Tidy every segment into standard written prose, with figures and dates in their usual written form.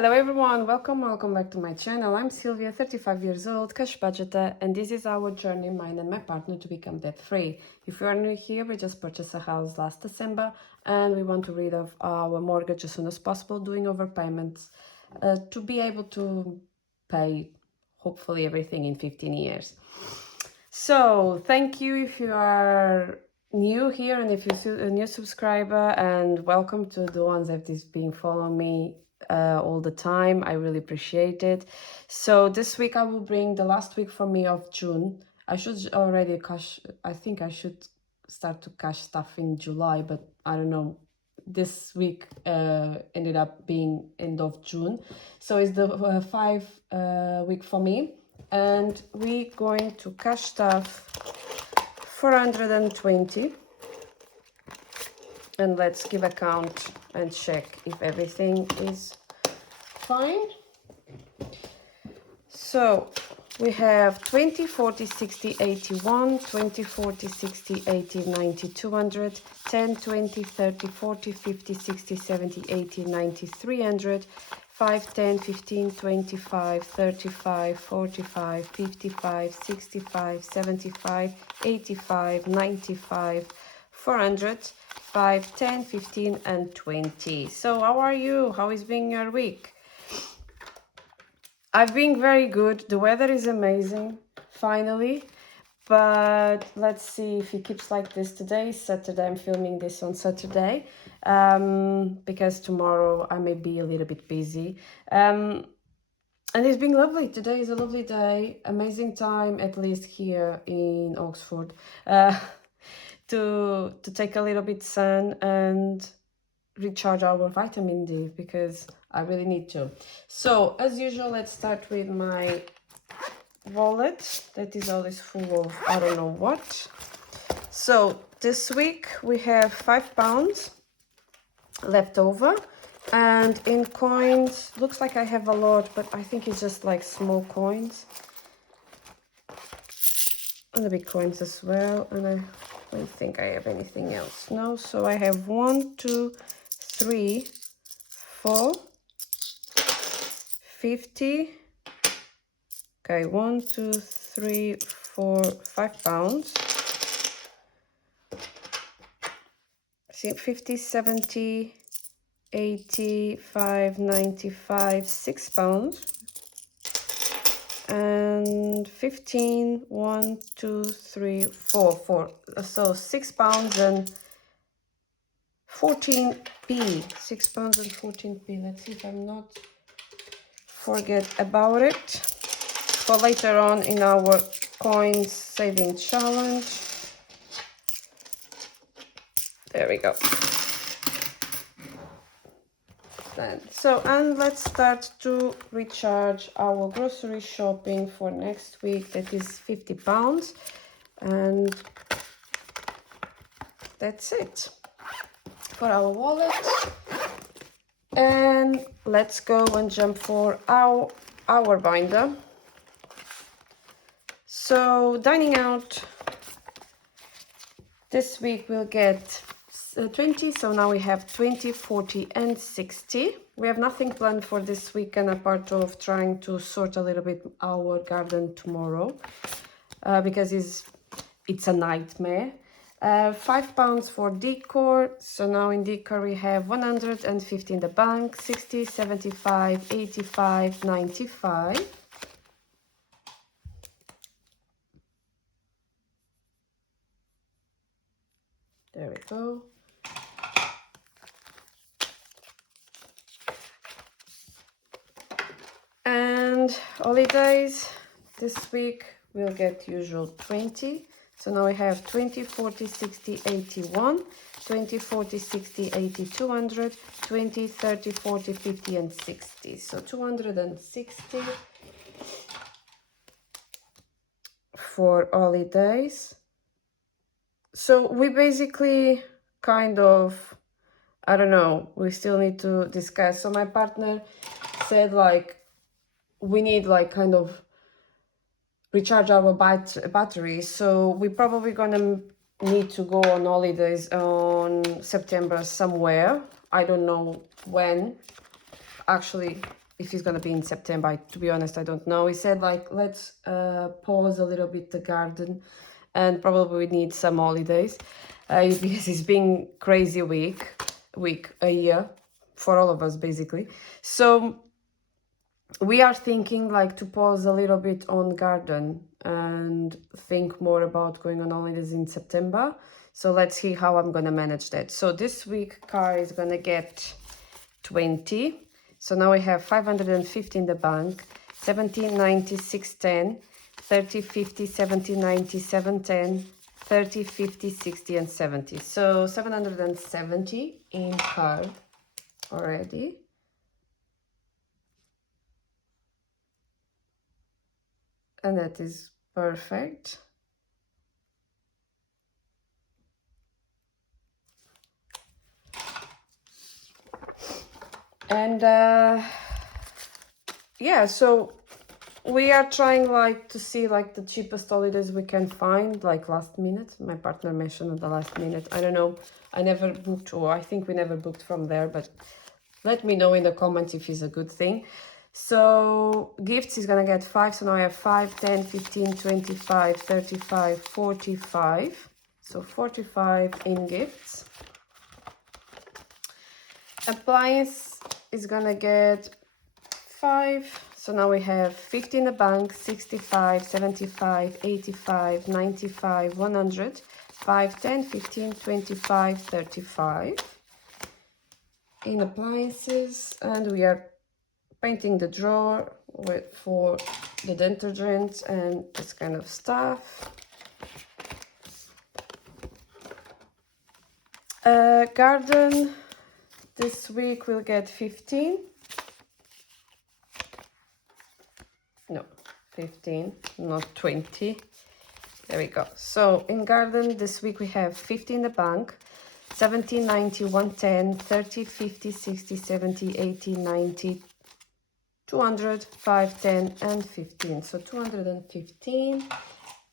Hello everyone, welcome back to my channel. I'm Sylvia, 35 years old, cash budgeter, and this is our journey, mine and my partner, to become debt-free. If you are new here, we just purchased a house last December and we want to rid of our mortgage as soon as possible, doing overpayments to be able to pay hopefully everything in 15 years. So thank you if you are new here and if you're a new subscriber, and welcome to the ones that have been following me all the time. I really appreciate it. So this week I will bring the last week for me of June. I should already cash, I think I should start to cash stuff in July, but I don't know. This week ended up being end of June. So it's the 5 week for me. And we're going to cash stuff 420. And let's give a count and check if everything is fine. So we have 20, 40, 60, 81, 20, 40, 60, 80, 90, 200, 10, 20, 30, 40, 50, 60, 70, 80, 90, 300, 5, 10, 15, 25, 35, 45, 55, 65, 75, 85, 95, 400, 5, 10, 15, and 20. So how are you? How is being your week? I've been very good. The weather is amazing, finally. But let's see if it keeps like this today. Saturday, I'm filming this on Saturday. Because tomorrow I may be a little bit busy. And it's been lovely. Today is a lovely day. Amazing time, at least here in Oxford. To take a little bit sun and recharge our vitamin D, because I really need to. So as usual, let's start with my wallet that is always full of I don't know what. So this week we have £5 left over, and in coins, looks like I have a lot, but I think it's just like small coins and the big coins as well. And I don't think I have anything else. No, so I have 1, 2, 3, 4, 50. Okay, 1, 2, 3, 4, £5. See, 50, 70, 85, 95, £6. And 15, 1, 2, 3, 4. So £6 and 14p. £6 and 14p. Let's see if I'm not forget about it for later on in our coins saving challenge. There we go. So, and let's start to recharge our grocery shopping for next week. That is £50, and that's it for our wallet. And let's go and jump for our binder. So dining out this week we'll get 20, so now we have 20, 40, and 60. We have nothing planned for this weekend apart of trying to sort a little bit our garden tomorrow, because it's a nightmare. £5 for decor, so now in decor we have 150 in the bank, 60, 75, 85, 95. There we go. And holidays, this week we'll get usual 20. So now we have 20, 40, 60, 81, 20, 40, 60, 80, 200, 20, 30, 40, 50, and 60. So 260 for holidays. So we basically kind of, I don't know, we still need to discuss. So my partner said like, we need like kind of recharge our battery, so we're probably gonna need to go on holidays on September somewhere. I don't know when. Actually, if it's gonna be in September. To be honest, I don't know. He said like, let's pause a little bit the garden, and probably we need some holidays because it's been crazy a year for all of us basically. So we are thinking like to pause a little bit on garden and think more about going on holidays in September. So let's see how I'm gonna manage that. So this week Car is gonna get 20. So now we have 550 in the bank, 70, 90, 610, 30, 50, 70, 90, 710, 30, 50, 60, and 70. So 770 in card already. And that is perfect. And yeah, so we are trying like to see like the cheapest holidays we can find, like last minute. My partner mentioned at the last minute. I don't know, I never booked, or I think we never booked from there, but let me know in the comments if it's a good thing. So gifts is gonna get 5, so now I have 5, 10, 15, 25, 35, 45. So 45 in gifts. Appliance is gonna get 5, so now we have 50 in the bank, 65, 75, 85, 95, 100, 5, 10, 15, 25, 35 in appliances. And we are painting the drawer for the detergent and this kind of stuff. Garden this week we'll get 15. No, 15, not 20. There we go. So in garden this week we have 50 in the bank, 70, 90, 110, 30, 50, 60, 70, 80, 90, 200, 5, 10, and 15. So 215.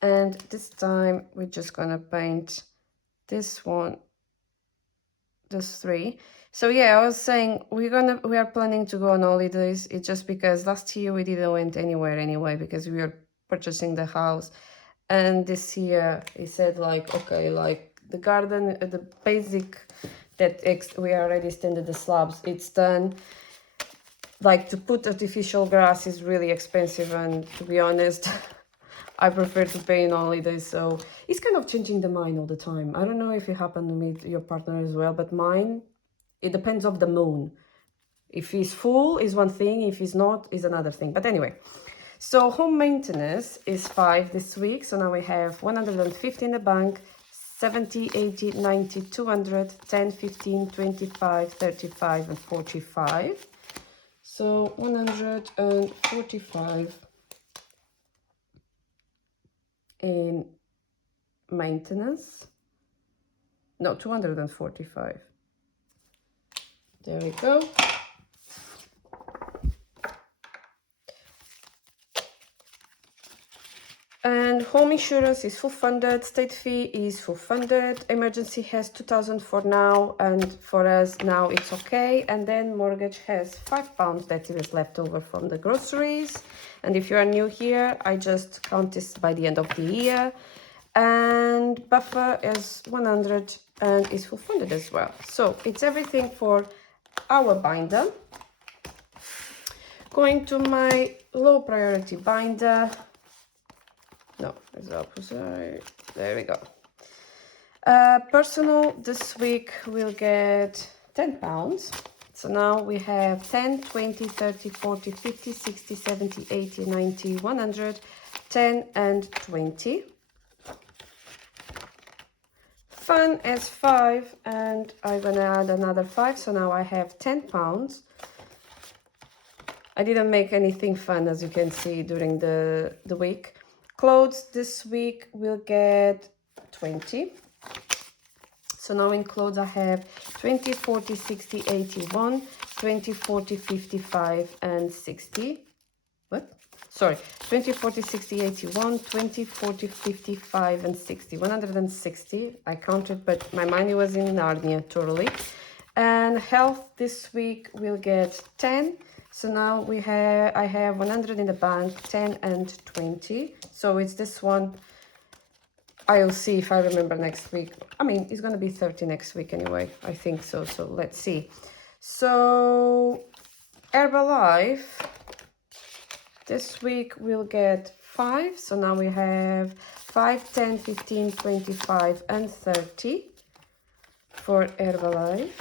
And this time we're just gonna paint this one, this 3. So yeah, I was saying we are planning to go on holidays. It's just because last year we didn't went anywhere anyway because we were purchasing the house, and this year he said like, okay, like the garden, the basic that we already extended the slabs, it's done. Like to put artificial grass is really expensive, and to be honest, I prefer to pay in holidays. So it's kind of changing the mind all the time. I don't know if it happened to meet your partner as well, but mine, it depends of the moon. If he's full is one thing, if he's not is another thing. But anyway, so home maintenance is 5 this week. So now we have 150 in the bank, 70, 80, 90, 200, 10, 15, 25, 35, and 45. So 145 in maintenance. No, 245. There we go. And home insurance is full funded, state fee is full funded, emergency has 2,000 for now, and for us now it's okay. And then mortgage has £5 that is left over from the groceries. And if you are new here, I just count this by the end of the year. And buffer is 100 and is full funded as well. So it's everything for our binder. Going to my low priority binder. No, it's the opposite. There we go. Personal this week will get £10. So now we have 10, 20, 30, 40, 50, 60, 70, 80, 90, 100, 10, and 20. Fun as 5, and I'm gonna add another 5, so now I have £10. I didn't make anything fun, as you can see, during the week. Clothes this week will get 20. So now in clothes I have 20, 40, 60, 81, 20, 40, 55, and 60. What? Sorry, 20, 40, 60, 81, 20, 40, 55, and 60. 160. I counted, but my mind was in Narnia, totally. And health this week will get 10. So now I have 100 in the bank, 10 and 20. So it's this one. I'll see if I remember next week. I mean, it's gonna be 30 next week anyway. I think so. So let's see. So Herbalife this week we'll get 5. So now we have 5, 10, 15, 25 and 30 for Herbalife.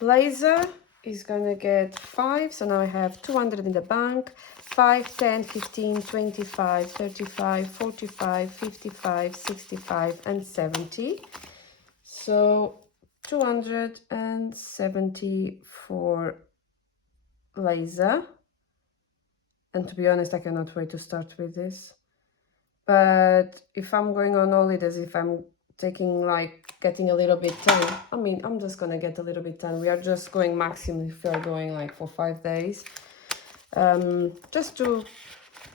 Laser is gonna get 5. So now I have 200 in the bank. 5, 10, 15, 25, 35, 45, 55, 65 and 70. So 270 for laser. And to be honest, I cannot wait to start with this. But if I'm going on holidays, if I'm taking like getting a little bit tan, I mean, I'm just gonna get a little bit tan. We are just going maximum if we're going like for 5 days. Just to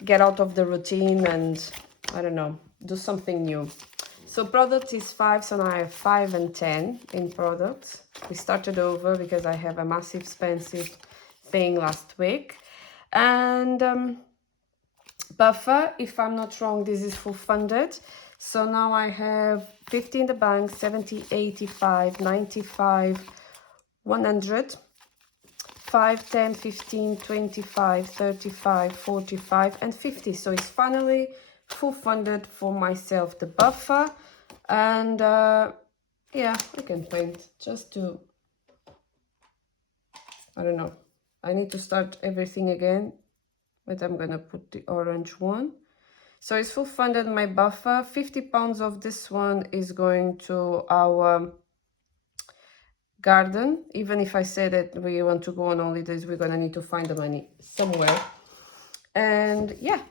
get out of the routine and, I don't know, do something new. So product is 5, so now I have 5 and 10 in products. We started over because I have a massive expensive thing last week. And buffer, if I'm not wrong, this is full funded. So now I have 50 in the bank, 70, 85, 95, 100. 5, 10, 15, 25, 35, 45 and 50. So it's finally full funded for myself, the buffer. And yeah, I can paint just to, I don't know, I need to start everything again, but I'm gonna put the orange one. So it's full funded, my buffer. 50 pounds of this one is going to our garden. Even if I say that we want to go on holidays, we're gonna need to find the money somewhere. And yeah,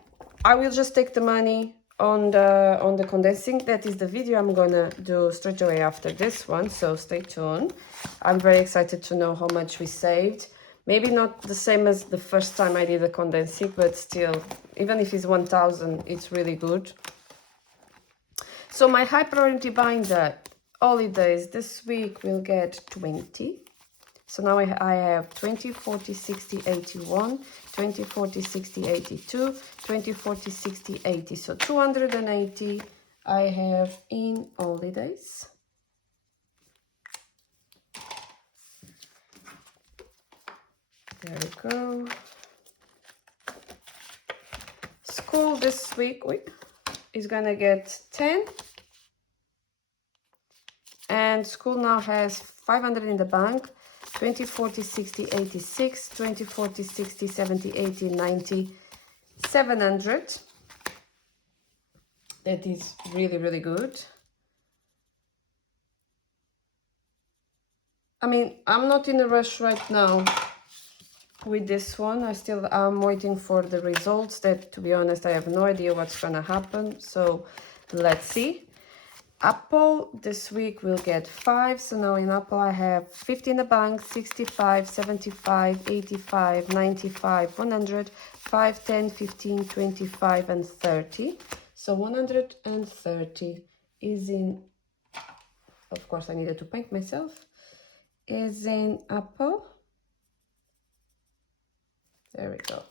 I will just take the money on the condensing. That is the video I'm gonna do straight away after this one, so stay tuned. I'm very excited to know how much we saved. Maybe not the same as the first time I did the condensing, but still, even if it's 1,000, it's really good. So my high priority binder holidays this week will get 20. So now I have 20, 40, 60, 81, 20, 40, 60, 82, 20, 40, 60, 80. So 280 I have in holidays. There we go. School this week is gonna get 10. And school now has 500 in the bank, 20, 40, 60, 86, 20, 40, 60, 70, 80, 90, 700. That is really, really good. I mean, I'm not in a rush right now with this one. I'm waiting for the results that, to be honest, I have no idea what's gonna happen. So let's see. Apple this week will get 5. So now in Apple I have 50 in the bank, 65, 75, 85, 95, 100, 5, 10, 15, 25 and 30. So 130 is in, of course I needed to paint myself, is in Apple. There we go.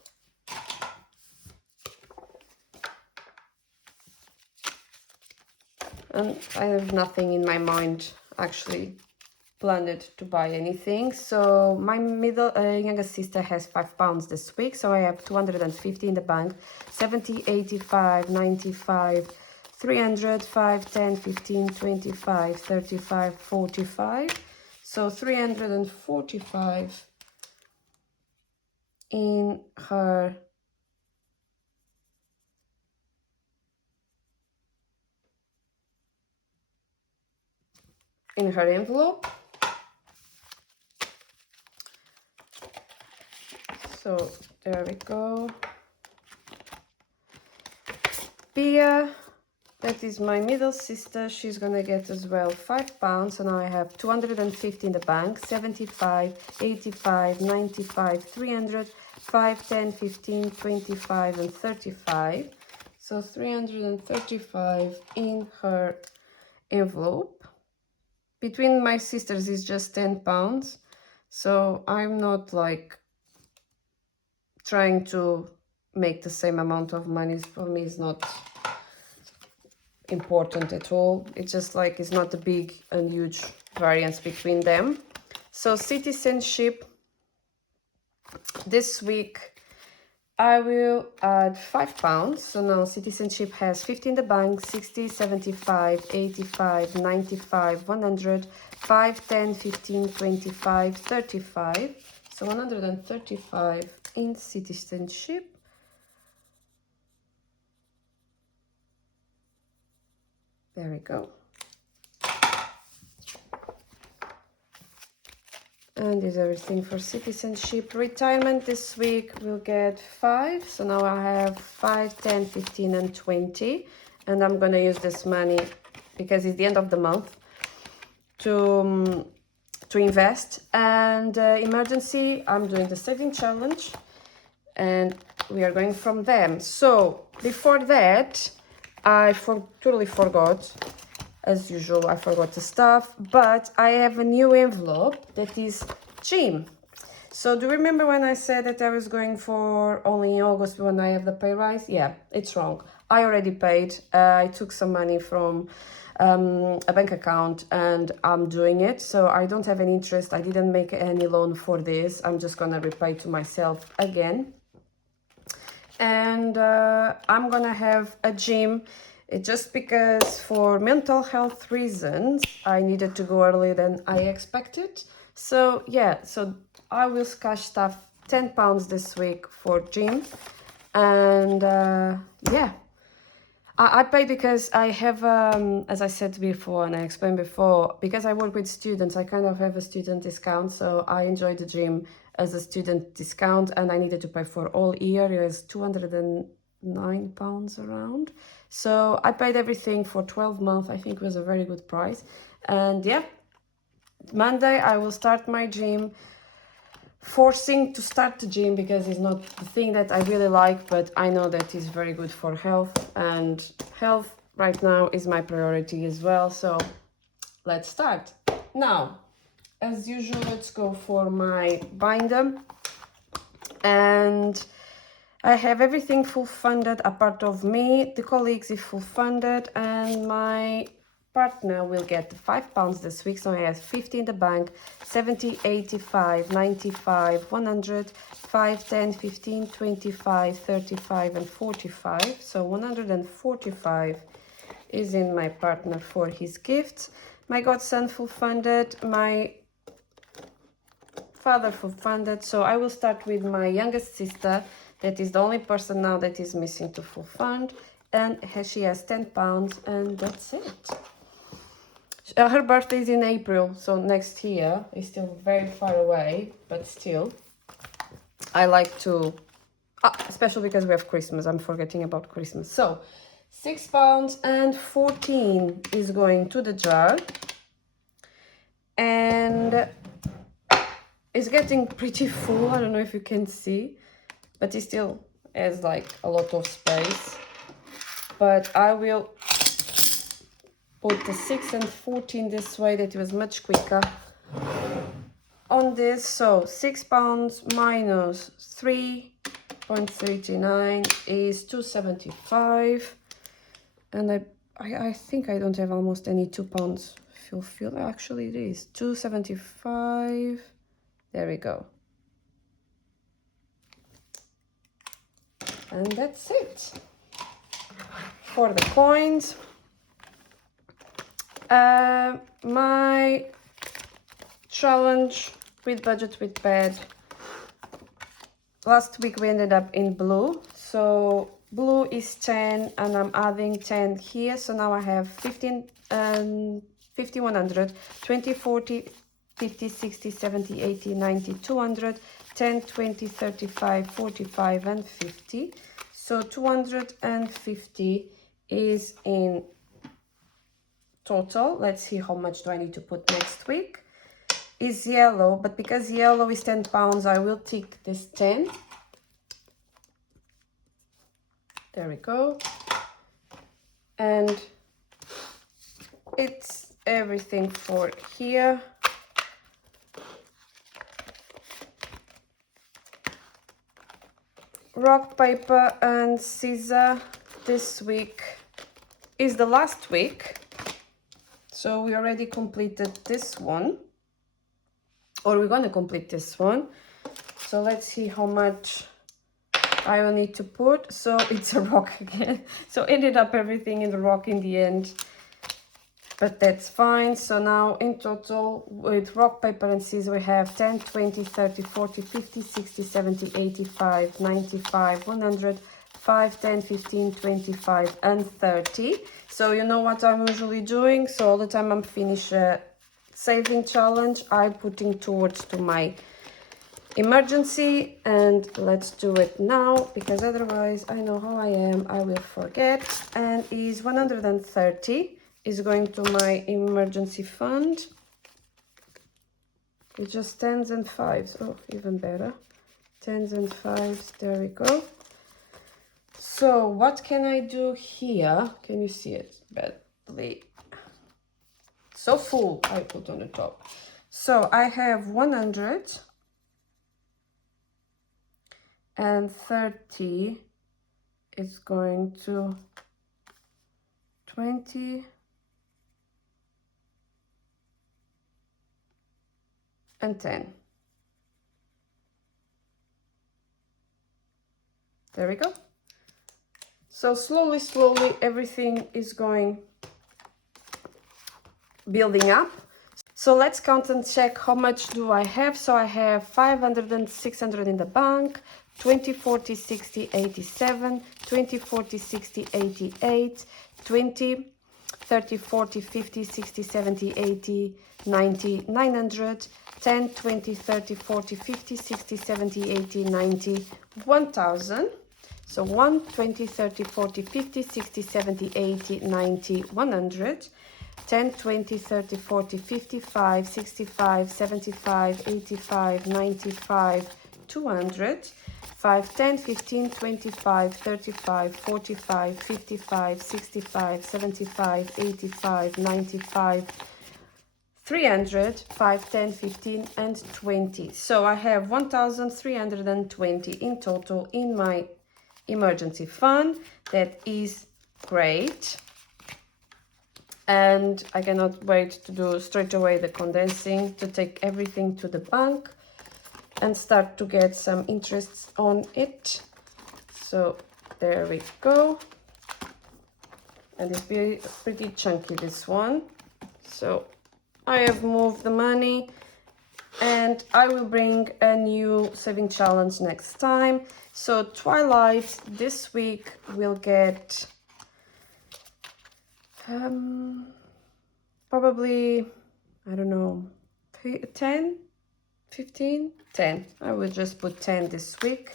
And I have nothing in my mind actually planned to buy anything. So my youngest sister has £5 this week. So I have 250 in the bank, 70, 85, 95, 300, 5, 10, 15, 25, 35, 45. So 345 in her envelope. So there we go. Pia, that is my middle sister, she's gonna get as well £5. So now I have 250 in the bank, 75, 85, 95, 300, 5, 10, 15, 25 and 35. So 335 in her envelope. Between my sisters is just £10. So I'm not like trying to make the same amount of money. For me, it's not important at all. It's just like it's not a big and huge variance between them. So citizenship, this week I will add £5. So now citizenship has 50 in the bank, 60, 75, 85, 95, 100, 5, 10, 15, 25, 35. So 135 in citizenship. There we go. And is everything for citizenship. Retirement this week will get 5. So now I have 5, 10, 15, and 20. And I'm going to use this money because it's the end of the month to invest. And emergency, I'm doing the saving challenge. And we are going from them. So before that, I totally forgot. As usual, I forgot the stuff, but I have a new envelope that is gym. So do you remember when I said that I was going for only in August when I have the pay rise? Yeah, it's wrong. I already paid. I took some money from a bank account and I'm doing it. So I don't have any interest. I didn't make any loan for this. I'm just gonna repay to myself again. And I'm gonna have a gym. Just because for mental health reasons, I needed to go earlier than I expected. So yeah, so I will cash stuff £10 this week for gym. And yeah, I pay because I have, as I said before and I explained before, because I work with students, I kind of have a student discount. So I enjoy the gym as a student discount and I needed to pay for all year. It was £209 around. So I paid everything for 12 months. I think it was a very good price. And yeah, Monday I will start my gym. Forcing to start the gym because it's not the thing that I really like, but I know that it's very good for health, and health right now is my priority as well. So let's start. Now, as usual, let's go for my binder. And I have everything full funded apart of me. The colleagues is full funded and my partner will get £5 this week. So he has 50 in the bank, 70, 85, 95, 100, 5, 10, 15, 25, 35 and 45. So 145 is in my partner for his gifts. My godson full funded, my father full funded. So I will start with my youngest sister. That is the only person now that is missing to full fund. And she has £10 and that's it. Her birthday is in April, so next year is still very far away, but still. I like to, especially because we have Christmas, I'm forgetting about Christmas. So, £6 and 14 is going to the jar. And it's getting pretty full, I don't know if you can see, but it still has like a lot of space. But I will put the 6 and 14 this way, that it was much quicker on this. So £6 minus 3.39 is 275, and I think I don't have almost any £2 fulfilled. Actually it is 275. There we go. And that's it for the coins. My challenge with budget with bed. Last week we ended up in blue. So blue is 10 and I'm adding 10 here. So now I have 15 and 50, 100, 20, 40, 50, 60, 70, 80, 90, 200, 10, 20, 35, 45 and 50. So 250 is in total. Let's see how much do I need to put next week. Is yellow, but because yellow is £10, I will tick this 10. There we go. And it's everything for here. rock, paper and scissors. This week is the last week, so we already completed this one, or we're gonna complete this one. So let's see how much I will need to put. So it's a rock again. So ended up everything in the rock in the end, but that's fine. So now in total with rock, paper and scissors we have 10, 20, 30, 40, 50, 60, 70, 85, 95, 100, 5, 10, 15, 25 and 30. So you know what I'm usually doing. So all the time I'm finish a saving challenge, I'm putting towards to my emergency, and let's do it now because otherwise I know how I am, I will forget. And is 130 is going to my emergency fund. It's just tens and fives. Oh, even better. Tens and fives, there we go. So what can I do here? Can you see it badly? So full I put on the top. So I have 100 and 30 is going to 20 and 10. There we go. So slowly everything is going building up. So let's count and check how much do I have. So I have 500 and 600 in the bank, 20, 40, 60, 87, 20, 40, 60, 88, 20, 30, 40, 50, 60, 70, 80, 90, 900, 10, 20, 30, 40, 50, 60, 70, 80, 90, 1000. So 1, 20, 30, 40, 50, 60, 70, 80, 90, 100. 10, 20, 30, 40, 55, 65, 75, 85, 95, 200. 5, 10, 15, 25, 35, 45, 55, 65, 75, 85, 95, 300, 5, 10, 15 and 20. So I have 1,320 in total in my emergency fund. That is great. And I cannot wait to do straight away the condensing, to take everything to the bank and start to get some interests on it. So there we go. And it's pretty chunky, this one. So I have moved the money and I will bring a new saving challenge next time. So Twilight this week will get probably, I don't know, 10, 15, 10. I will just put 10 this week.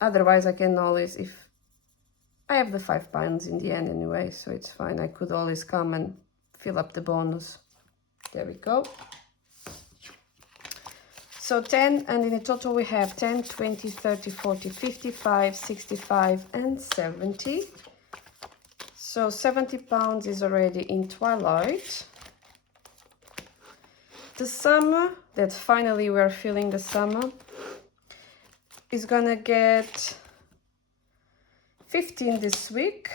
Otherwise I can always, if I have the £5 in the end anyway, so it's fine. I could always come and fill up the bonus. There we go. So 10, and in the total we have 10, 20, 30, 40, 55, 65 and 70. So £70 is already in Twilight. The summer, that finally we're feeling the summer, is gonna get 15 this week.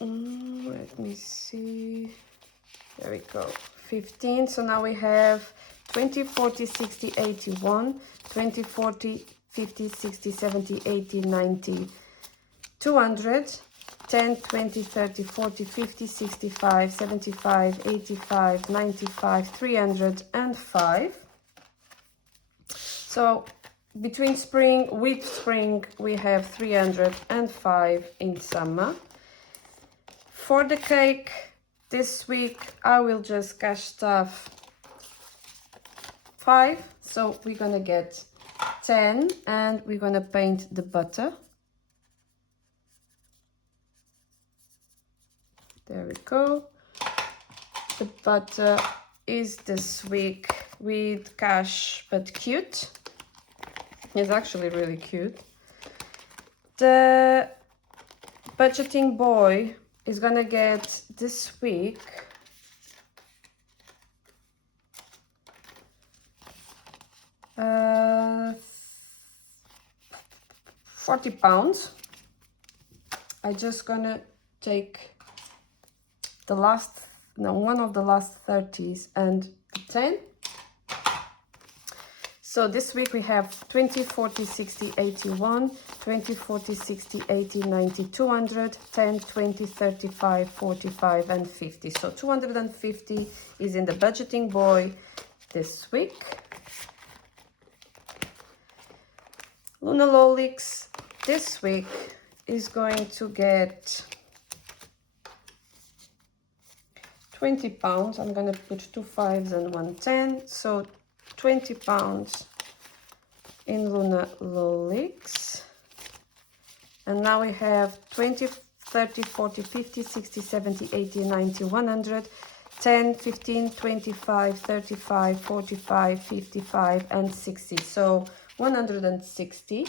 Let me see. There we go. 15. So now we have 20, 40, 60, 81, 20, 40, 50, 60, 70, 80, 90, 200, 10, 20, 30, 40, 50, 65, 75, 85, 95, 305. So between spring, with spring, we have 305 in summer. For the cake, this week, I will just cash stuff 5. So we're gonna get 10 and we're gonna paint the butter. There we go. The butter is this week with cash but cute. It's actually really cute. The budgeting boy is gonna get this week 40 pounds. I'm just gonna take the last, no, one of the last 30s and 10. So this week we have 20, 40, 60, 81, 20, 40, 60, 80, 90, 200, 10, 20, 35, 45, and 50. So 250 is in the budgeting boy this week. LUNALLOLYX this week is going to get 20 pounds. I'm going to put 2 5s and 1 10. So 20 pounds in LUNALLOLYX. And now we have 20, 30, 40, 50, 60, 70, 80, 90, 100, 10, 15, 25, 35, 45, 55, and 60. So 160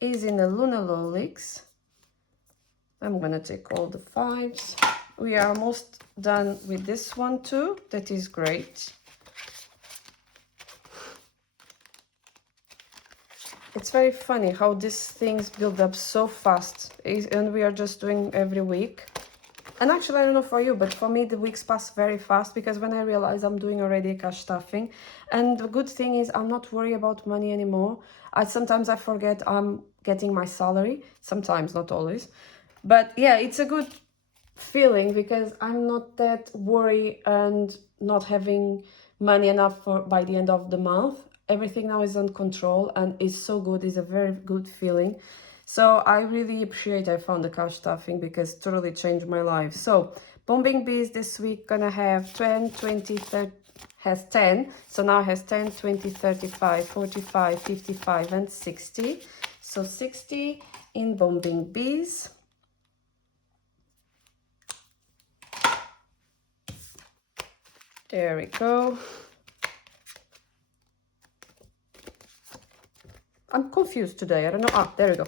is in the LUNALLOLYX. I'm going to take all the 5s. We are almost done with this one too. That is great. It's very funny how these things build up so fast, and we are just doing every week. And actually, I don't know for you, but for me, the weeks pass very fast because when I realize I'm doing already cash stuffing, and the good thing is I'm not worried about money anymore. Sometimes I forget I'm getting my salary, sometimes, not always. But yeah, it's a good feeling because I'm not that worried and not having money enough for by the end of the month. Everything now is on control and it's so good. It's a very good feeling. So I really appreciate I found the cash stuffing because it totally changed my life. So Bombing Bees this week gonna have 10, 20, 30, has 10. So now has 10, 20, 35, 45, 55, and 60. So 60 in Bombing Bees. There we go. I'm confused today. I don't know. Ah, there we go.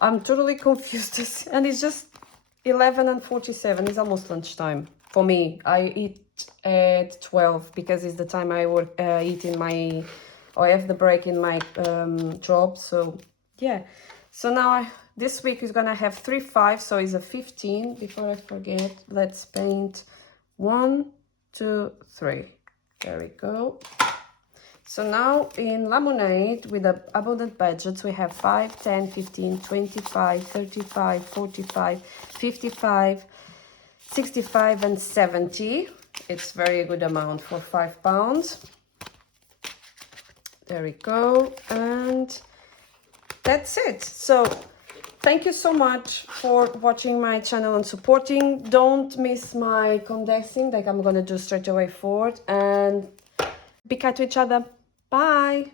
I'm totally confused. And it's just 11 and 47. It's almost lunchtime. For me, I eat at 12 because it's the time I work, eat in my... or I have the break in my job. So, yeah. So now this week is going to have 3 5. So it's a 15. Before I forget, let's paint 1, 2, 3. There we go. So now in Lemonade, with the abundant budgets, we have 5, 10, 15, 25, 35, 45, 55, 65, and 70. It's very good amount for £5. There we go. And that's it. So thank you so much for watching my channel and supporting. Don't miss my condensing that I'm going to do straight away forward. And be kind to each other. Bye.